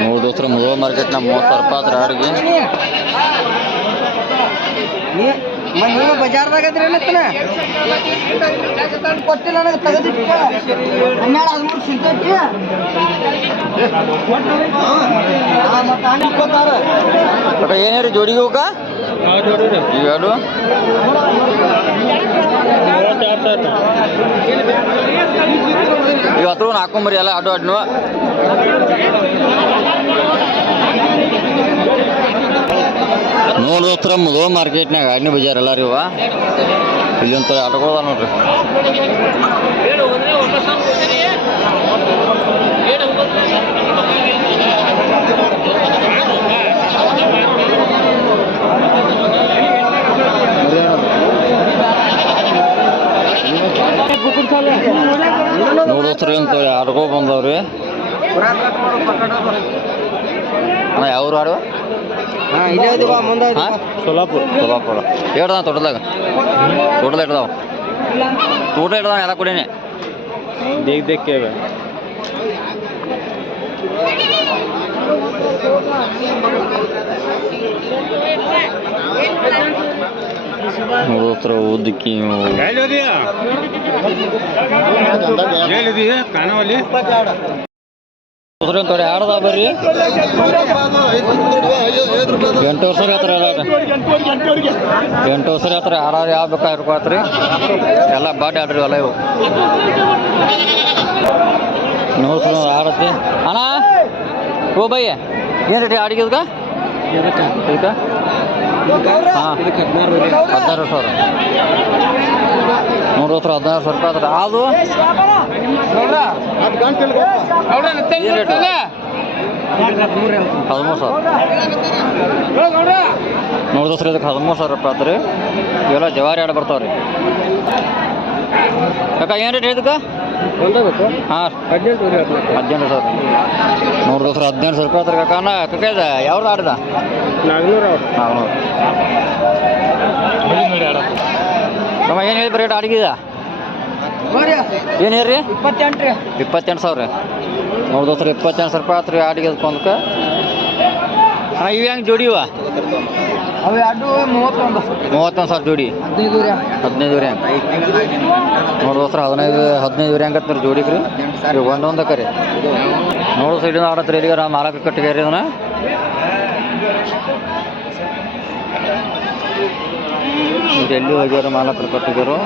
ಮೂರು ದೋಸ್ತರ ಮುದುವ ಮಾರ್ಕೆಟ್ನ ಮೂವತ್ತು ಸಾವಿರ ರೂಪಾಯಿ ಆದ್ರೆ ಆಡಿಗೆ ನೀವು ಬಜಾರ್ದಾಗ ಅದ್ರಿ ಏನತ್ತನ ಕೊಟ್ಟಿಲ್ಲ ನನಗೆ ತೆಗೆದಿಟ್ಟ ಹನ್ನೆರಡು ಹದಿಮೂರು ಸಿಗ್ತೈತಿ ಅಕ್ಕ ಏನೇರಿ ಜೋಡಿಗೆ ಹೋಗ ಇವೆರಡು? ಇವತ್ತು ಹಾಕೊಂಬರಿ ಎಲ್ಲ ಅಡ್ಡು ಅಡ್ನು ನೋಡ್ ಮುದೋ ಮುದುವ ಮಾರ್ಕೆಟ್ನಾಗ ಅಡ್ನಿ ಬಜಾರ್ ಎಲ್ಲ ರೀ ಇವ. ಇಲ್ಲಿ ಒಂಥರ ಆಟೋಗಳದ ನೋಡ್ರಿ. ನೋಡ್ ನೋಡೋತ್ರಿ ಅಂತ ಯಾರಿಗೋ ಬಂದವ್ರಿ. ಅಣ್ಣ ಯಾವ ಆಡುವ ಸೊಲ್ಲಾಪುರ ಸೊಲ್ಲಾಪುರ ಹೇಳ್ದ ತೋಟದಾಗ ತೋಟದ ಇಡ್ದಾವ ತೋಟ ಇಡ್ದ ಎಲ್ಲ ಕೊಡೇನೆ. ದೇಗ್ ದೇಕ್ಕೆ Thank. ನೋಡೋತ್ರ ಓದಕ್ಕೆ ಕಾಣವಲ್ಲಿ ಆಡ್ದ ಬರ್ರಿ. ಎಂಟು ವರ್ಷ ಹತ್ರ ಎಂಟು ವರ್ಷ ಹತ್ರ ಆಡಾರು ಯಾವ ಬೇಕಾ ಇರ್ಕೋತ್ರಿ ಎಲ್ಲ ಬಾಡಿ ಆಡ್ರಿ ಅಲ್ಲ ಇವು. ನೋಡ್ರಿ ಆಡತ್ತಿ. ಅಣ್ಣ ಓ ಬಯ್ಯ ಏನು ರೇಟ್ ಇದಕ್ಕೆ ಹಾಂ. ಹದಿನಾರು ಸಾವಿರ. ವರ್ಷ ಹದಿನಾರು ಸಾವಿರ ರೂಪಾಯಿ ಅದು ರೇಟು. ಹದಿಮೂರು ಸಾವಿರ. ನೋಡಿದ್ರೆ ಇದಕ್ಕೆ ಹದಿಮೂರು ಸಾವಿರ ರೂಪಾಯಿ ಆತ್ರಿ ಇವೆಲ್ಲ ಜವಾರಿ ಆಡ ಬರ್ತಾವ್ರಿ. ಯಾಕ, ಏನು ರೇಟ್ ಇದಕ್ಕೆ ಹಾಂ. ಹದಿನೆಂಟು ಹದಿನೆಂಟು ಸಾವಿರ. ನೋಡಿದ್ರೆ ಸರ್ ಹದಿನೆಂಟು ಸಾವಿರ ರೂಪಾಯಿ ಆತ್ರಿ ಕಾಣ ಕಾಕ ಇದು ಯಾವ್ದು ಆಡ್ದ ನಾಲ್ಕುನೂರ ನಾಲ್ನೂರು ನಮ್ಮ ಏನು ಹೇಳಿ ರೇಟ್ ಅಡಿಗಿದ? ಏನು ಹೇಳ್ರಿ? ಇಪ್ಪತ್ತೆಂಟು. ರೀ ಇಪ್ಪತ್ತೆಂಟು ಸಾವಿರ. ನೋಡು ದೋಸ್ತರ ಇಪ್ಪತ್ತೆಂಟು ಸಾವಿರ ರೂಪಾಯಿ ಆತ್ರಿ ಆಡಿಗೆ ಅದಕ್ಕೊಂದಕ್ಕೆ ಅಣ್ಣ ಇವು ಹೆಂಗೆ ಜೋಡಿವ ಅವು ಎರಡು ಮೂವತ್ತೊಂದು. ಮೂವತ್ತೊಂದು ಸಾವಿರ ಜೋಡಿ? ಹದಿನೈದು ರೀ ಹದಿನೈದು ಹಂಗೆ. ನೋಡು ದೋಸ್ತರ ಹದಿನೈದು ಹದಿನೈದು ರೀ ಹಂಗತ್ತೆ ರೀ ಜೋಡಿಗೆ ರೀ ಈಗ ಒಂದೊಂದಕ್ಕೆ ರೀ ನೋಡು ಸೈಡಿಂದ ಆಡತ್ರಿ ಇಲ್ಲಿಗೆ ನಾವು ಮಾಲಕ ಕಟ್ಟಿಗೆ ರೀ ಅದನ್ನ ಎಲ್ಲಿ ಹೋಗ್ಯಾರ ಮಾಲಕರು ಕಟ್ಟಿಗೆರು?